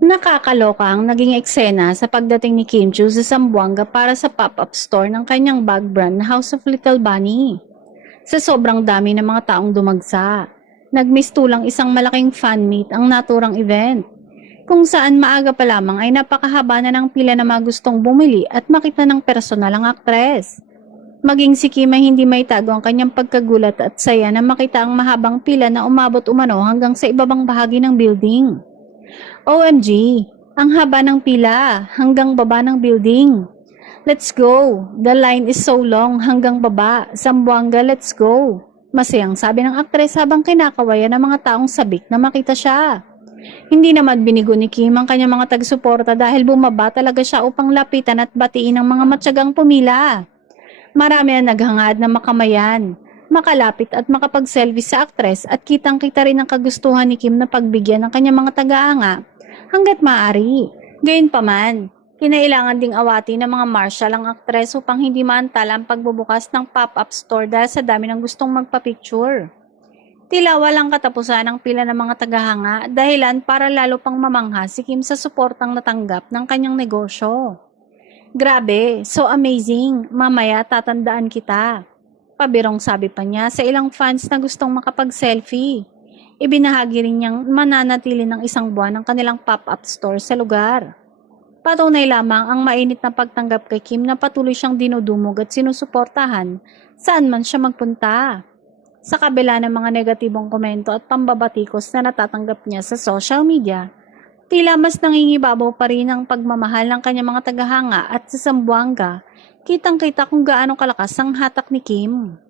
Nakakaloka ang naging eksena sa pagdating ni Kim Chiu sa Zamboanga para sa pop-up store ng kanyang bag brand na House of Little Bunny. Sa sobrang dami ng mga taong dumagsa, nagmistulang isang malaking fan meet ang naturang event, kung saan maaga pa lamang ay napakahaba na ng pila na mga gustong bumili at makita ng personal ang aktres. Maging si Kim ay hindi maitago ang kanyang pagkagulat at saya na makita ang mahabang pila na umabot umano hanggang sa ibabang bahagi ng building. OMG, ang haba ng pila hanggang baba ng building. Let's go. The line is so long hanggang baba. Zamboanga, let's go. Masayang sabi ng aktres habang kinakawayan ng mga taong sabik na makita siya. Hindi naman binigo ni Kim ang kanyang mga tagsuporta dahil bumaba talaga siya upang lapitan at batiin ang mga matyagang pumila. Marami ang naghangad na makamayan, makalapit at makapag-selfie sa aktres at kitang-kita rin ang kagustuhan ni Kim na pagbigyan ng kanyang mga tagahanga hanggat maaari. Gayunpaman, kinailangan ding awati ng mga marshal ang aktres upang hindi maantala ang pagbubukas ng pop-up store dahil sa dami ng gustong magpa-picture. Tila walang katapusan ang pila ng mga tagahanga dahilan para lalo pang mamangha si Kim sa suportang natanggap ng kanyang negosyo. Grabe, so amazing, mamaya tatandaan kita. Pabirong sabi pa niya sa ilang fans na gustong makapag-selfie. Ibinahagi rin niyang mananatili ng isang buwan ang kanilang pop-up store sa lugar. Patunay lamang ang mainit na pagtanggap kay Kim na patuloy siyang dinudumog at sinusuportahan saan man siya magpunta. Sa kabila ng mga negatibong komento at pambabatikos na natatanggap niya sa social media, tila mas nangingibabaw pa rin ang pagmamahal ng kanyang mga tagahanga at sa Zamboanga, kitang-kita kung gaano kalakas ang hatak ni Kim.